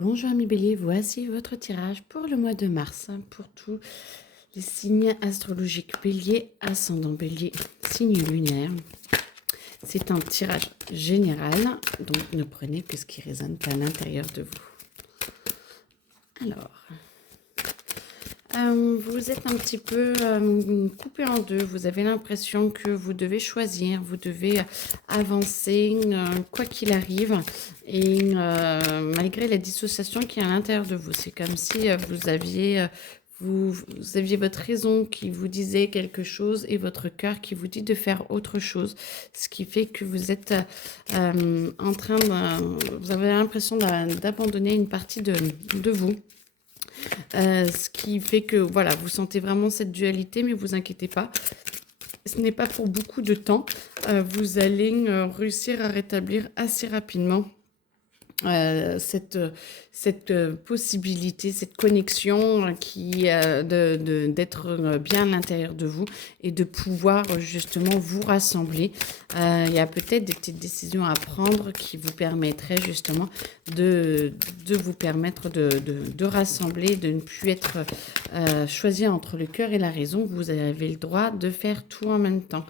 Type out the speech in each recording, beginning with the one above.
Bonjour amis bélier, voici votre tirage pour le mois de mars, pour tous les signes astrologiques bélier, ascendant bélier, signe lunaire. C'est un tirage général, donc ne prenez que ce qui résonne à l'intérieur de vous. Alors, vous êtes un petit peu coupé en deux, vous avez l'impression que vous devez choisir, vous devez avancer quoi qu'il arrive, et malgré la dissociation qui est à l'intérieur de vous. C'est comme si vous aviez votre raison qui vous disait quelque chose et votre cœur qui vous dit de faire autre chose, ce qui fait que vous êtes en train vous avez l'impression d'abandonner une partie de vous. Ce qui fait que voilà, vous sentez vraiment cette dualité, mais vous inquiétez pas. Ce n'est pas pour beaucoup de temps. Vous allez réussir à rétablir assez rapidement cette possibilité, cette connexion d'être bien à l'intérieur de vous et de pouvoir justement vous rassembler. Il y a peut-être des petites décisions à prendre qui vous permettraient justement de vous permettre de rassembler, de ne plus être choisi entre le cœur et la raison. Vous avez le droit de faire tout en même temps.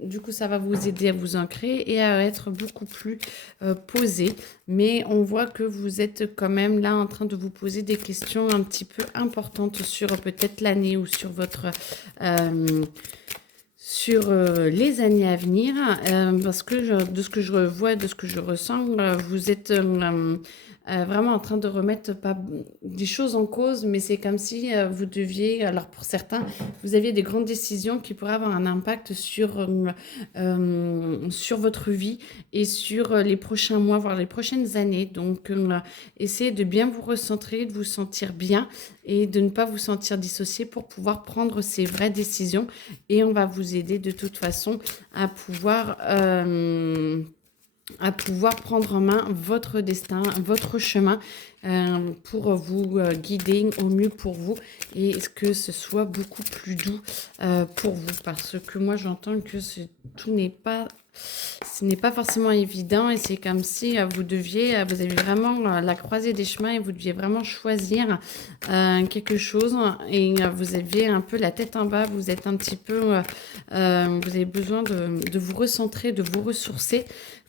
Du coup, ça va vous aider à vous ancrer et à être beaucoup plus posé. Mais on voit que vous êtes quand même là en train de vous poser des questions un petit peu importantes sur peut-être l'année ou sur votre... sur les années à venir, parce que de ce que je vois, de ce que je ressens, vous êtes vraiment en train de remettre pas des choses en cause, mais c'est comme si vous deviez, alors pour certains, vous aviez des grandes décisions qui pourraient avoir un impact sur votre vie et sur les prochains mois, voire les prochaines années. Donc, essayez de bien vous recentrer, de vous sentir bien et de ne pas vous sentir dissocié pour pouvoir prendre ces vraies décisions. Et on va vous aider de toute façon à pouvoir prendre en main votre destin, votre chemin pour vous guider au mieux pour vous et que ce soit beaucoup plus doux pour vous. Parce que moi, j'entends que ce n'est pas forcément évident et c'est comme si vous avez vraiment la croisée des chemins et vous deviez vraiment choisir quelque chose et vous aviez un peu la tête en bas, vous êtes un petit peu, vous avez besoin de vous recentrer, de vous ressourcer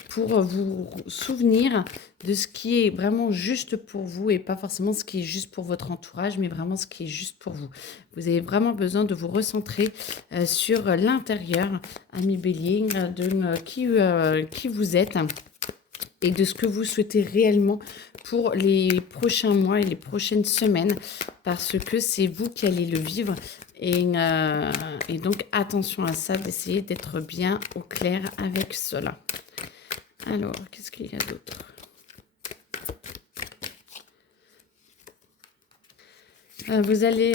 pour vous souvenir de ce qui est vraiment juste pour vous et pas forcément ce qui est juste pour votre entourage, mais vraiment ce qui est juste pour vous. Vous avez vraiment besoin de vous recentrer sur l'intérieur, ami bélier, de qui vous êtes et de ce que vous souhaitez réellement pour les prochains mois et les prochaines semaines, parce que c'est vous qui allez le vivre. Et donc, attention à ça, d'essayer d'être bien au clair avec cela. Alors, qu'est-ce qu'il y a d'autre ? Vous allez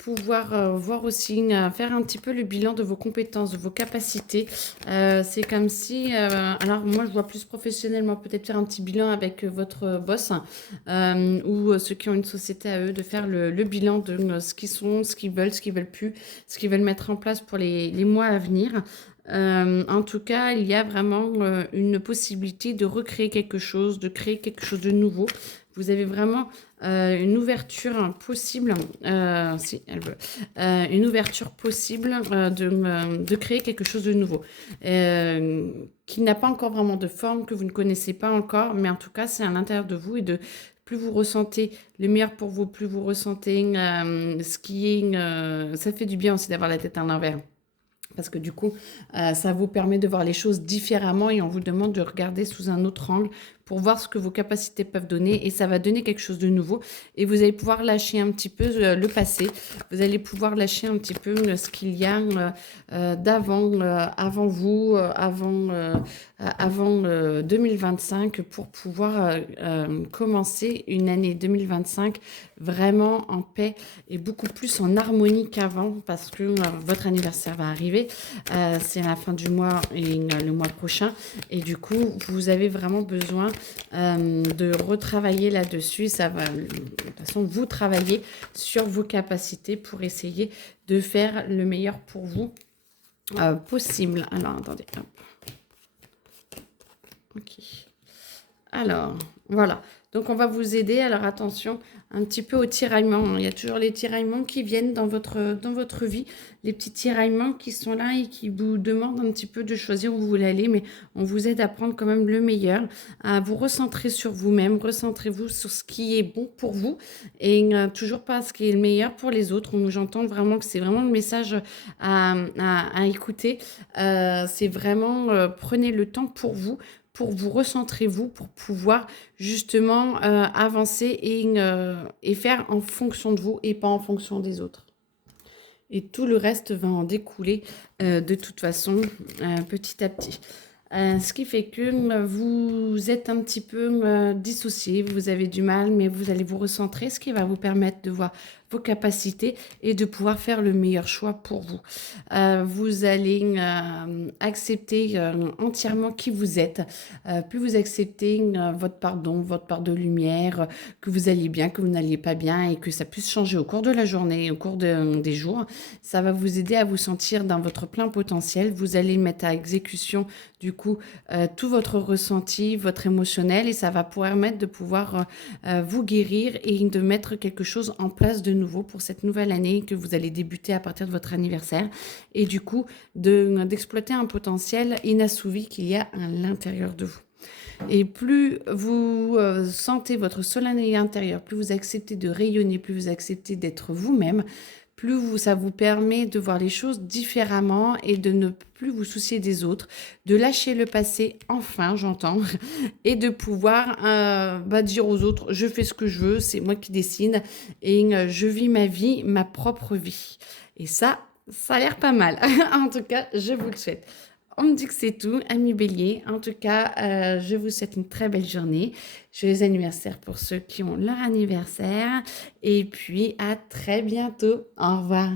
pouvoir voir aussi, faire un petit peu le bilan de vos compétences, de vos capacités. C'est comme si, alors moi je vois plus professionnellement, peut-être faire un petit bilan avec votre boss ou ceux qui ont une société à eux, de faire le bilan de ce qu'ils sont, ce qu'ils veulent plus, ce qu'ils veulent mettre en place pour les mois à venir. En tout cas, il y a vraiment une possibilité de recréer quelque chose, de créer quelque chose de nouveau. Vous avez vraiment une ouverture possible, si elle veut, une ouverture possible de créer quelque chose de nouveau, qui n'a pas encore vraiment de forme, que vous ne connaissez pas encore, mais en tout cas, c'est à l'intérieur de vous et de plus vous ressentez le meilleur pour vous, plus vous ressentez ce qui est... ça fait du bien aussi d'avoir la tête à l'envers. Parce que du coup, ça vous permet de voir les choses différemment et on vous demande de regarder sous un autre angle pour voir ce que vos capacités peuvent donner et ça va donner quelque chose de nouveau et vous allez pouvoir lâcher un petit peu le passé, vous allez pouvoir lâcher un petit peu ce qu'il y a d'avant, avant vous, avant 2025 pour pouvoir commencer une année 2025 vraiment en paix et beaucoup plus en harmonie qu'avant parce que votre anniversaire va arriver, c'est la fin du mois et le mois prochain et du coup vous avez vraiment besoin de retravailler là-dessus. Ça va, de toute façon, vous travaillez sur vos capacités pour essayer de faire le meilleur pour vous possible. Alors, attendez. Hop. Ok. Alors, Voilà, donc on va vous aider. Alors attention, un petit peu aux tiraillements. Il y a toujours les tiraillements qui viennent dans votre vie, les petits tiraillements qui sont là et qui vous demandent un petit peu de choisir où vous voulez aller, mais on vous aide à prendre quand même le meilleur, à vous recentrer sur vous-même, recentrez-vous sur ce qui est bon pour vous et toujours pas ce qui est le meilleur pour les autres. J'entends vraiment que c'est vraiment le message à écouter. C'est vraiment prenez le temps pour vous recentrer vous, pour pouvoir justement avancer et faire en fonction de vous et pas en fonction des autres. Et tout le reste va en découler de toute façon petit à petit. Ce qui fait que vous êtes un petit peu dissocié, vous avez du mal, mais vous allez vous recentrer, ce qui va vous permettre de voir vos capacités et de pouvoir faire le meilleur choix pour vous. Vous allez accepter entièrement qui vous êtes. Plus vous acceptez votre pardon, votre part de lumière, que vous alliez bien, que vous n'alliez pas bien et que ça puisse changer au cours de la journée, au cours des jours, ça va vous aider à vous sentir dans votre plein potentiel. Vous allez mettre à exécution du coup tout votre ressenti, votre émotionnel et ça va permettre de pouvoir vous guérir et de mettre quelque chose en place de nouveau pour cette nouvelle année que vous allez débuter à partir de votre anniversaire et du coup d'exploiter un potentiel inassouvi qu'il y a à l'intérieur de vous. Et plus vous sentez votre soleil intérieur, plus vous acceptez de rayonner, plus vous acceptez d'être vous-même, ça vous permet de voir les choses différemment et de ne plus vous soucier des autres, de lâcher le passé, enfin j'entends, et de pouvoir dire aux autres, je fais ce que je veux, c'est moi qui décide, et je vis ma vie, ma propre vie. Et ça a l'air pas mal. En tout cas, je vous le souhaite. On me dit que c'est tout, amis bélier. En tout cas, je vous souhaite une très belle journée. Joyeux anniversaire pour ceux qui ont leur anniversaire. Et puis, à très bientôt. Au revoir.